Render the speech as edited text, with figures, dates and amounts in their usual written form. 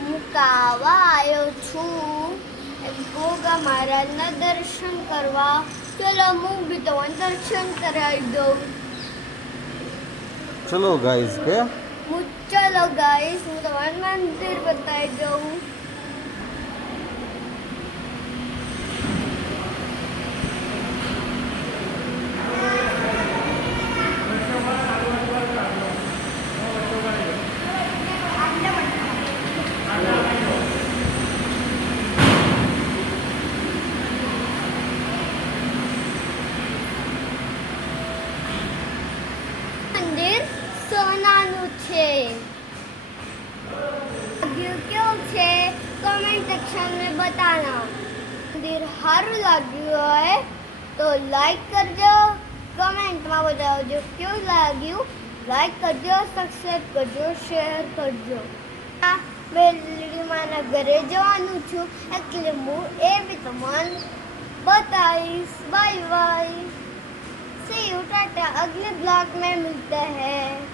હું કાવા આવ્યો છું ગોગા મહારાજના દર્શન કરવા. ચલો હું બી તો દર્શન કરાવી દઉં. ચલો ગાઈસ કે ચલો ગાઈસ હું તમારું મંદિર બતાવી દઉં. મંદિર સોનાનું છે. કેવું છે કમેન્ટ સેક્શન में बताना. મંદિર સારું લાગ્યું હોય તો લાઈક કરજો, કમેન્ટમાં બતાવજો કેવું લાગ્યું. લાઈક કરજો, સબસ્ક્રાઈબ કરજો, શેર કરજો. મેં ઘરે જવાનું છું એટલે હું એ બી તમને बताइस. Bye bye. See you tata. अगले ब्लॉग में मिलते हैं.